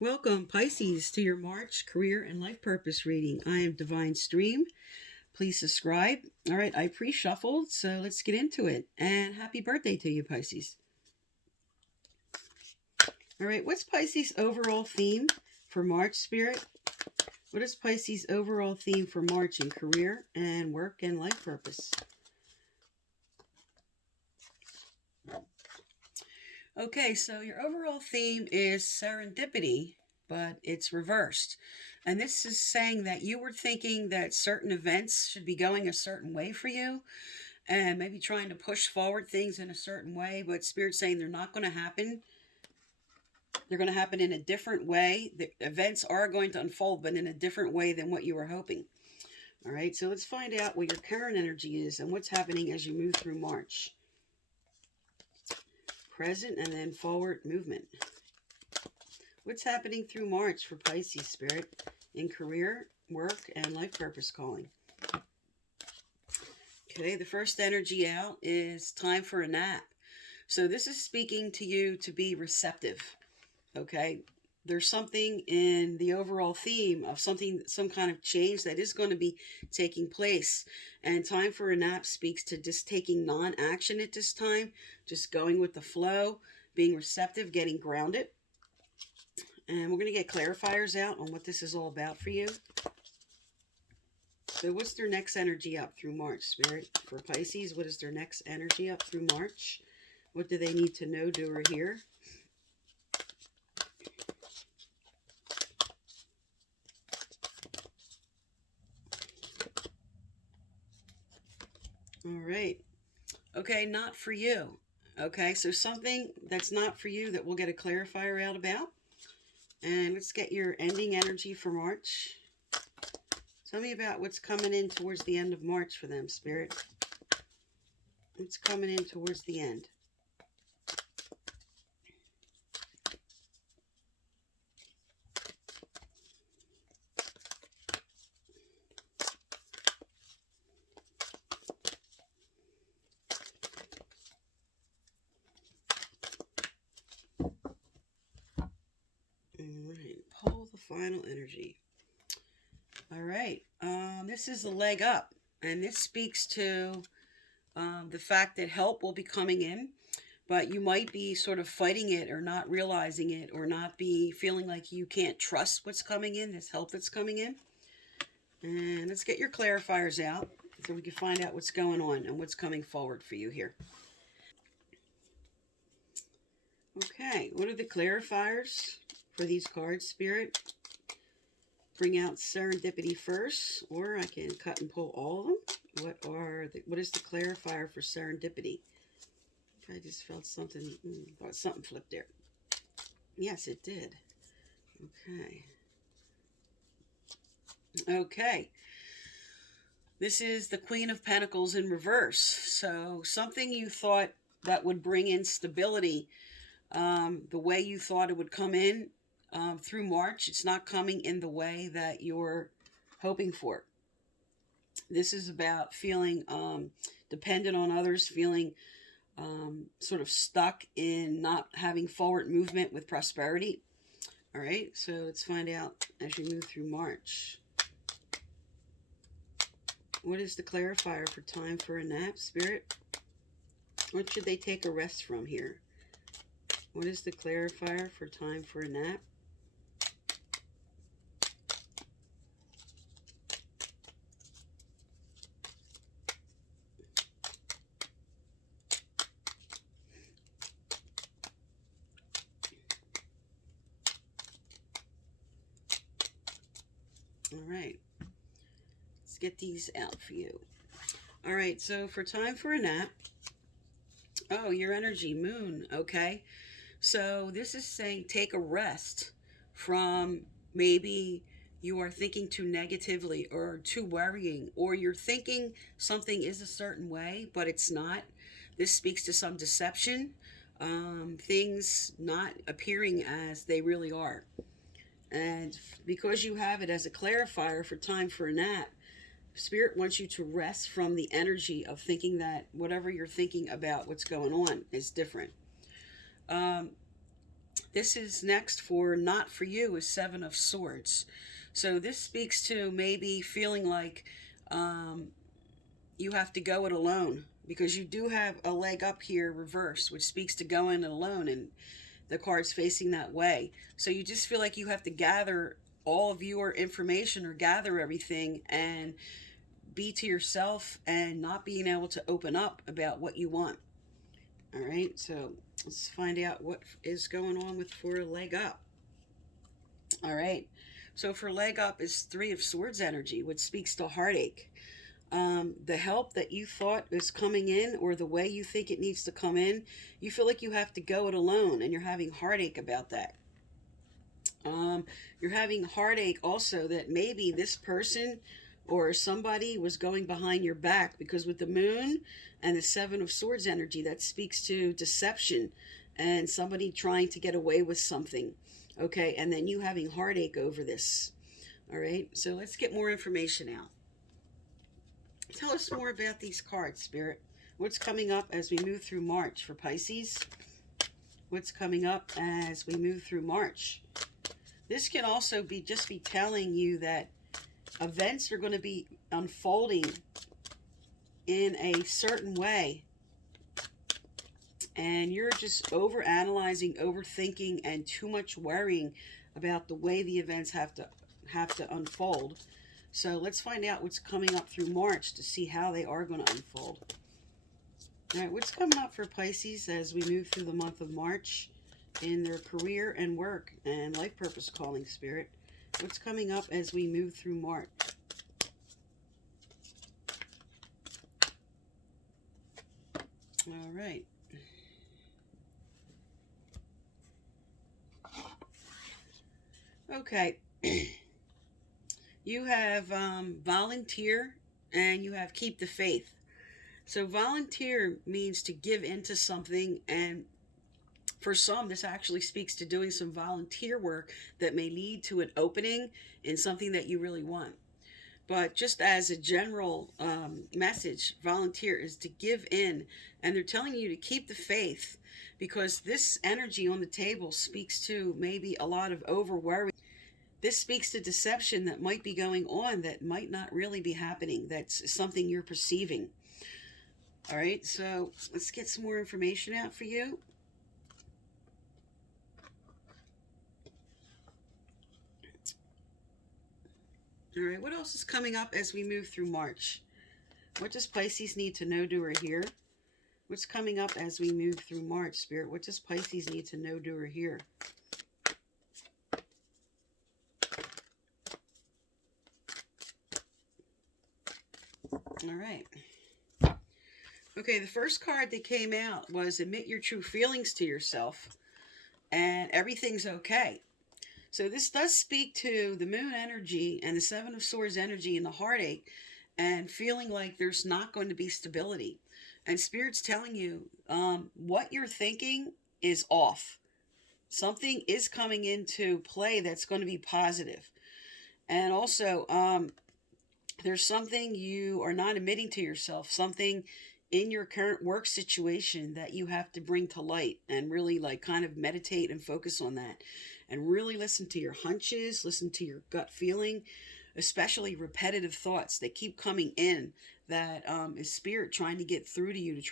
Welcome, Pisces, to your March career and life purpose reading. I am Divine Stream. Please subscribe. All right, I pre-shuffled, so let's get into it. And happy birthday to you, Pisces. All right, what's Pisces' overall theme for March, Spirit? What is Pisces' overall theme for March in career and work and life purpose? Okay, so your overall theme is serendipity, but it's reversed. And this is saying that you were thinking that certain events should be going a certain way for you and maybe trying to push forward things in a certain way, but Spirit's saying they're not going to happen. They're going to happen in a different way. The events are going to unfold, but in a different way than what you were hoping. All right, so let's find out what your current energy is and what's happening as you move through March. Present and then forward movement. What's happening through March for Pisces, Spirit, in career, work, and life purpose calling? Okay, the first energy out is time for a nap. So this is speaking to you to be receptive, okay? There's something in the overall theme of some kind of change that is going to be taking place. And time for a nap speaks to just taking non-action at this time, just going with the flow, being receptive, getting grounded. And we're going to get clarifiers out on what this is all about for you. So what's their next energy up through March, Spirit? For Pisces, what is their next energy up through March? What do they need to know, do, or hear? All right. Okay, not for you. Okay, so something that's not for you that we'll get a clarifier out about. And let's get your ending energy for March. Tell me about what's coming in towards the end of March for them, Spirit. What's coming in towards the end? All right, pull the final energy. All right, this is a leg up, and this speaks to the fact that help will be coming in, but you might be sort of fighting it or not realizing it or not be feeling like you can't trust what's coming in, this help that's coming in. And let's get your clarifiers out so we can find out what's going on and what's coming forward for you here. Okay, what are the clarifiers for these cards, Spirit? Bring out serendipity first, or I can cut and pull all of them. What is the clarifier for serendipity? I just felt something, thought something flipped there. Yes, it did. Okay. Okay. This is the Queen of Pentacles in reverse. So something you thought that would bring in stability, the way you thought it would come in through March, it's not coming in the way that you're hoping for. This is about feeling dependent on others, feeling sort of stuck in not having forward movement with prosperity. All right, so let's find out as you move through March. What is the clarifier for time for a nap, Spirit? What should they take a rest from here? What is the clarifier for time for a nap? All right, let's get these out for you. All right, so for time for a nap, oh, your energy, moon, okay. So this is saying take a rest from maybe you are thinking too negatively or too worrying, or you're thinking something is a certain way, but it's not. This speaks to some deception, things not appearing as they really are. And because you have it as a clarifier for time for a nap, Spirit wants you to rest from the energy of thinking that whatever you're thinking about what's going on is different. There This is next for not for you is Seven of Swords. So this speaks to maybe feeling like you have to go it alone, because you do have a leg up here reversed, which speaks to going it alone, and the card's facing that way. So you just feel like you have to gather all of your information or gather everything and be to yourself and not being able to open up about what you want. All right, so let's find out what is going on with for leg up. All right, so for leg up is Three of Swords energy, which speaks to heartache. The help that you thought is coming in, or the way you think it needs to come in, you feel like you have to go it alone, and you're having heartache about that. You're having heartache also that maybe this person or somebody was going behind your back, because with the moon and the Seven of Swords energy, that speaks to deception and somebody trying to get away with something. Okay, and then you having heartache over this. All right, so let's get more information out. Tell us more about these cards, Spirit. What's coming up as we move through March for Pisces? What's coming up as we move through March? This can also be just be telling you that events are going to be unfolding in a certain way, and you're just over analyzing, overthinking, and too much worrying about the way the events have to unfold. So let's find out what's coming up through March to see how they are going to unfold. All right, what's coming up for Pisces as we move through the month of March in their career and work and life purpose calling, Spirit? What's coming up as we move through March? All right. Okay. You have volunteer, and you have keep the faith. So volunteer means to give into something, and for some, this actually speaks to doing some volunteer work that may lead to an opening in something that you really want. But just as a general message, volunteer is to give in, and they're telling you to keep the faith, because this energy on the table speaks to maybe a lot of over worry. This speaks to deception that might be going on that might not really be happening. That's something you're perceiving. All right, so let's get some more information out for you. All right, what else is coming up as we move through March? What does Pisces need to know, do, or hear? What's coming up as we move through March, Spirit? What does Pisces need to know, do, or hear? All right. Okay, the first card that came out was admit your true feelings to yourself, and everything's okay. So this does speak to the moon energy and the Seven of Swords energy and the heartache, and feeling like there's not going to be stability. And Spirit's telling you what you're thinking is off. Something is coming into play that's going to be positive. And also, there's something you are not admitting to yourself, something in your current work situation that you have to bring to light, and really like kind of meditate and focus on that, and really listen to your hunches, listen to your gut feeling, especially repetitive thoughts that keep coming in that is Spirit trying to get through to you to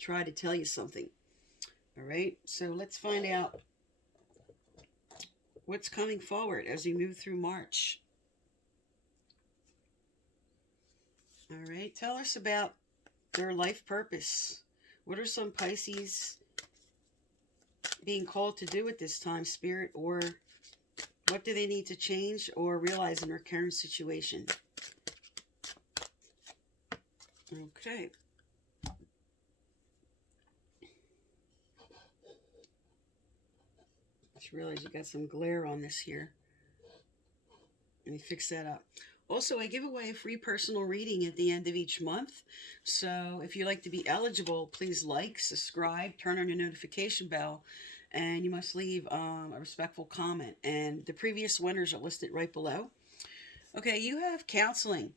try to tell you something. All right, so let's find out what's coming forward as we move through March. All right, tell us about their life purpose. What are some Pisces being called to do at this time, Spirit? Or what do they need to change or realize in their current situation? Okay. Just realized you got some glare on this here. Let me fix that up. Also, I give away a free personal reading at the end of each month. So if you'd like to be eligible, please like, subscribe, turn on your notification bell, and you must leave a respectful comment. And the previous winners are listed right below. Okay, you have counseling.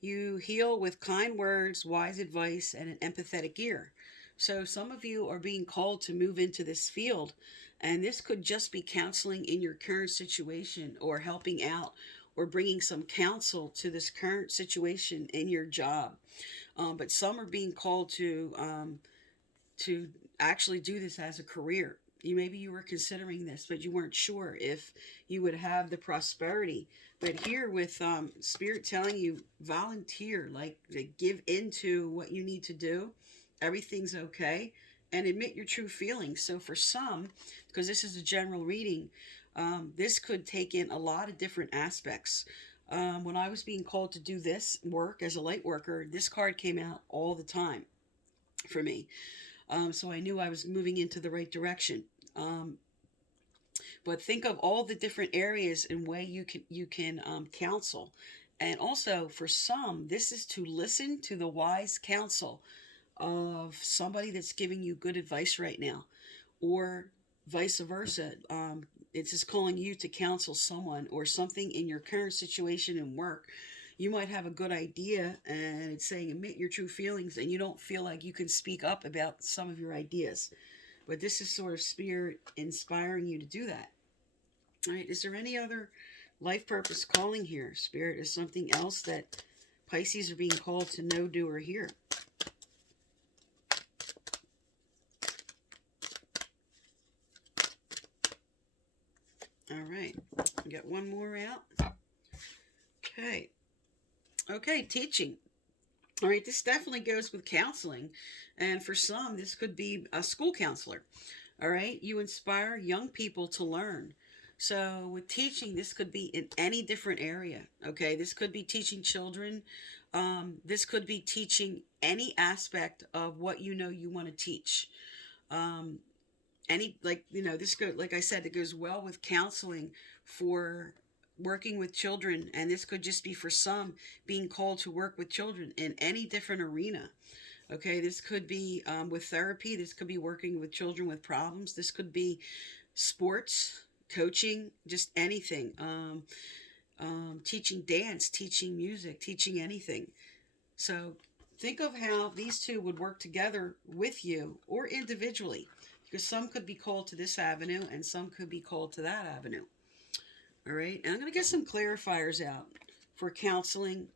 You heal with kind words, wise advice, and an empathetic ear. So some of you are being called to move into this field, And this could just be counseling in your current situation, or helping out, or bringing some counsel to this current situation in your job. But some are being called to actually do this as a career. Maybe you were considering this, but you weren't sure if you would have the prosperity. But here with Spirit telling you, volunteer, like give into what you need to do. Everything's okay. And admit your true feelings. So for some, because this is a general reading, this could take in a lot of different aspects. When I was being called to do this work as a light worker, this card came out all the time for me. So I knew I was moving into the right direction. But think of all the different areas and way you can counsel. And also for some, this is to listen to the wise counsel of somebody that's giving you good advice right now, or vice versa. It's just calling you to counsel someone or something in your current situation and work. You might have a good idea and it's saying admit your true feelings, and you don't feel like you can speak up about some of your ideas. But this is sort of Spirit inspiring you to do that. All right, is there any other life purpose calling here? Spirit, is something else that Pisces are being called to know, do, or hear? All right, we got one more out. Okay, teaching. All right, this definitely goes with counseling. And for some, this could be a school counselor. All right, you inspire young people to learn. So with teaching, this could be in any different area. Okay, this could be teaching children. This could be teaching any aspect of what you know you want to teach. This go, like I said, it goes well with counseling for working with children, and this could just be for some being called to work with children in any different arena. Okay, this could be with therapy. This could be working with children with problems. This could be sports, coaching, just anything. Teaching dance, teaching music, teaching anything. So think of how these two would work together with you or individually, because some could be called to this avenue and some could be called to that avenue. All right, and I'm going to get some clarifiers out for counseling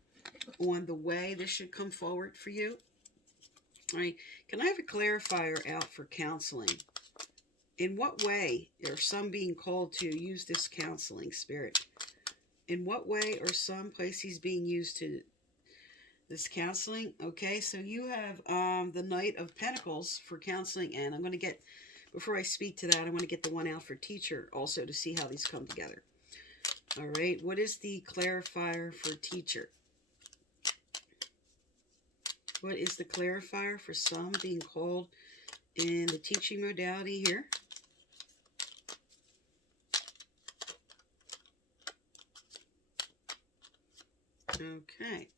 on the way this should come forward for you. All right, can I have a clarifier out for counseling? In what way are some being called to use this counseling, Spirit? In what way are some Pisces being used to this counseling? Okay, so you have the Knight of Pentacles for counseling, and I'm going to get, before I speak to that, I want to get the one out for teacher also to see how these come together. All right, what is the clarifier for teacher? What is the clarifier for some being called in the teaching modality here? Okay.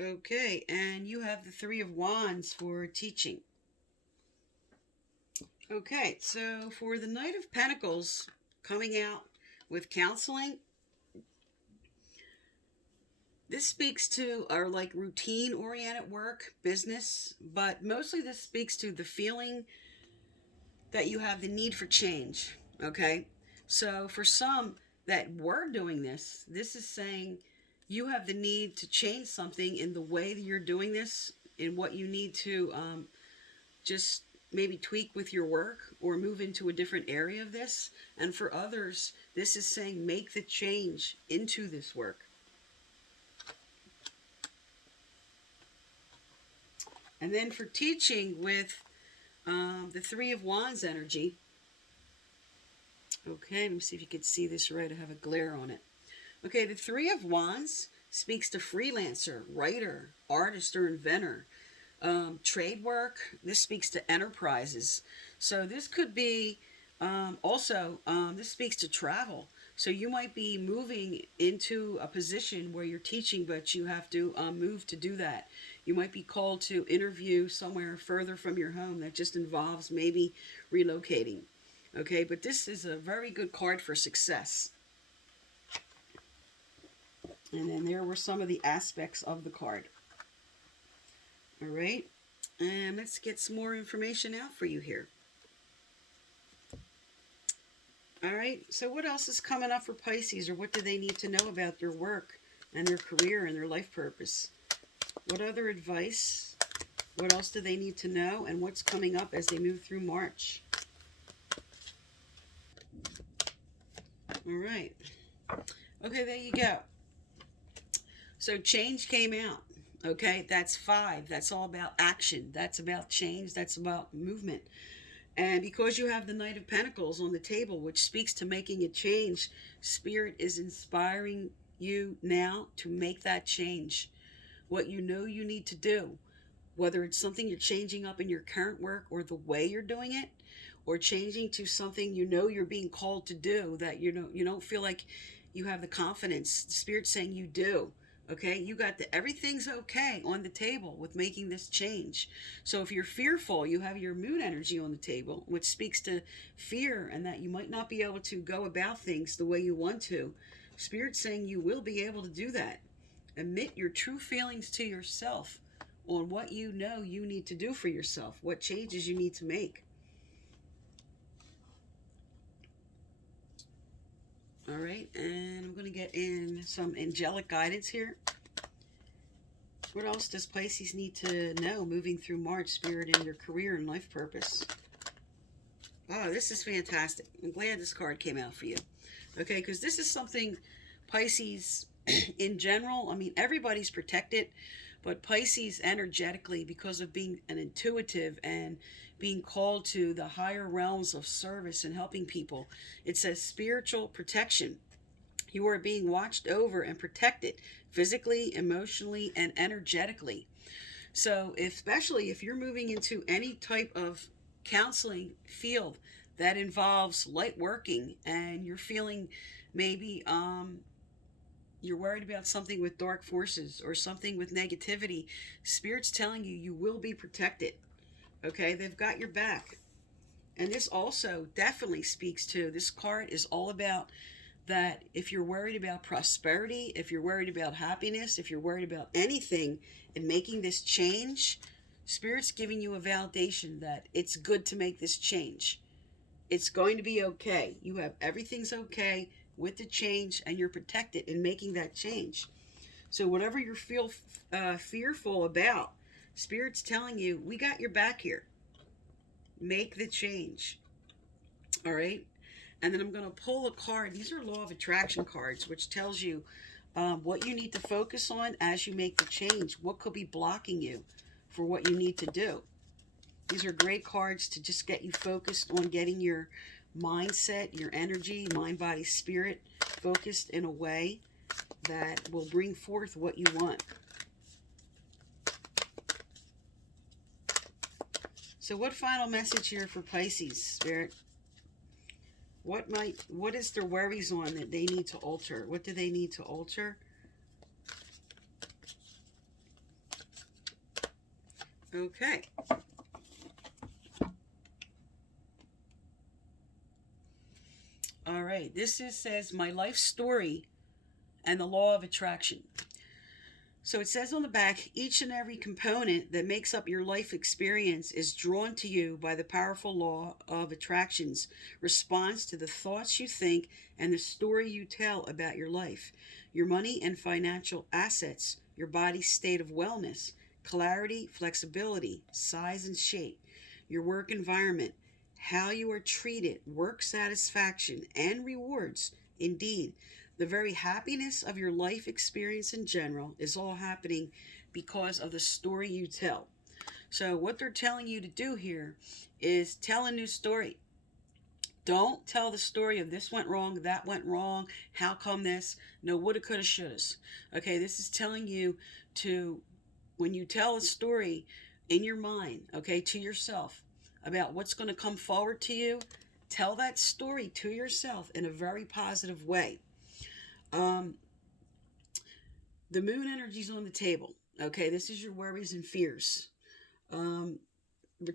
Okay, and you have the Three of Wands for teaching. Okay, so for the Knight of Pentacles coming out with counseling, this speaks to our like routine-oriented work, business, but mostly this speaks to the feeling that you have the need for change, okay? So for some that were doing this, this is saying you have the need to change something in the way that you're doing this, in what you need to just maybe tweak with your work or move into a different area of this. And for others, this is saying make the change into this work. And then for teaching with the Three of Wands energy. Okay, let me see if you can see this right. I have a glare on it. Okay, the Three of Wands speaks to freelancer, writer, artist, or inventor. Trade work. This speaks to enterprises. So this could be this speaks to travel. So you might be moving into a position where you're teaching, but you have to move to do that. You might be called to interview somewhere further from your home that just involves maybe relocating. Okay, but this is a very good card for success. And then there were some of the aspects of the card. All right. And let's get some more information out for you here. All right. So what else is coming up for Pisces, or what do they need to know about their work and their career and their life purpose? What other advice? What else do they need to know, and what's coming up as they move through March? All right. Okay, there you go. So change came out. Okay, that's 5. That's all about action. That's about change. That's about movement. And because you have the Knight of Pentacles on the table, which speaks to making a change, Spirit is inspiring you now to make that change. What you know you need to do, whether it's something you're changing up in your current work or the way you're doing it, or changing to something you know you're being called to do that you don't feel like you have the confidence. The Spirit's saying you do. Okay, you got everything's okay on the table with making this change. So if you're fearful, you have your moon energy on the table, which speaks to fear and that you might not be able to go about things the way you want to. Spirit's saying you will be able to do that. Admit your true feelings to yourself on what you know you need to do for yourself, what changes you need to make. All right, and I'm going to get in some angelic guidance here. What else does Pisces need to know moving through March, Spirit, in your career and life purpose? Oh, this is fantastic. I'm glad this card came out for you. Okay, because this is something Pisces in general, I mean, everybody's protected, but Pisces energetically, because of being an intuitive and being called to the higher realms of service and helping people, it says spiritual protection. You are being watched over and protected physically, emotionally, and energetically. So especially if you're moving into any type of counseling field that involves light working, and you're feeling maybe you're worried about something with dark forces or something with negativity, Spirit's telling you you will be protected. Okay, they've got your back. And this also definitely speaks to, this card is all about that if you're worried about prosperity, if you're worried about happiness, if you're worried about anything and making this change, Spirit's giving you a validation that it's good to make this change. It's going to be okay. You have everything's okay with the change, and you're protected in making that change. So whatever you feel fearful about, Spirit's telling you, we got your back here. Make the change. All right? And then I'm going to pull a card. These are Law of Attraction cards, which tells you what you need to focus on as you make the change. What could be blocking you for what you need to do. These are great cards to just get you focused on getting your mindset, your energy, mind, body, spirit focused in a way that will bring forth what you want. So what final message here for Pisces, Spirit? What is their worries on that they need to alter? What do they need to alter? Okay. All right. Says my life story and the law of attraction. So it says on the back, each and every component that makes up your life experience is drawn to you by the powerful law of attraction's response to the thoughts you think and the story you tell about your life, your money and financial assets, your body's state of wellness, clarity, flexibility, size and shape, your work environment, how you are treated, work satisfaction, and rewards. Indeed, the very happiness of your life experience in general is all happening because of the story you tell. So what they're telling you to do here is tell a new story. Don't tell the story of this went wrong, that went wrong, how come this? No, woulda, coulda, shouldas. Okay, this is telling you to, when you tell a story in your mind, okay, to yourself about what's going to come forward to you, tell that story to yourself in a very positive way. The moon energy is on the table. Okay, this is your worries and fears. We're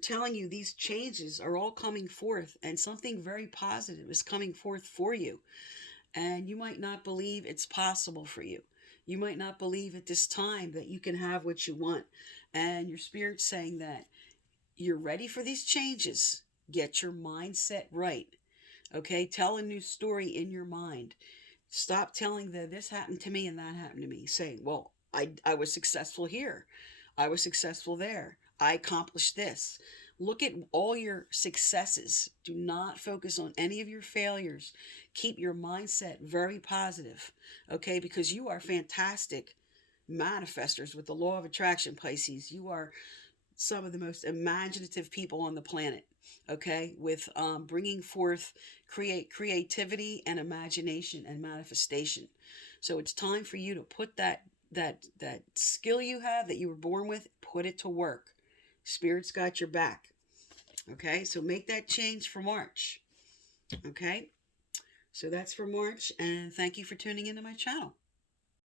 telling you these changes are all coming forth, and something very positive is coming forth for you. And you might not believe it's possible for you. You might not believe at this time that you can have what you want. And your spirit's saying that you're ready for these changes. Get your mindset right. Okay, tell a new story in your mind. Stop telling that this happened to me and that happened to me. Say, well, I was successful here. I was successful there. I accomplished this. Look at all your successes. Do not focus on any of your failures. Keep your mindset very positive, okay? Because you are fantastic manifestors with the law of attraction, Pisces. You are some of the most imaginative people on the planet, okay, with bringing forth creativity and imagination and manifestation. So it's time for you to put that skill you have that you were born with, put it to work. Spirit's got your back. Okay, so make that change for March. Okay, so that's for March, and thank you for tuning into my channel.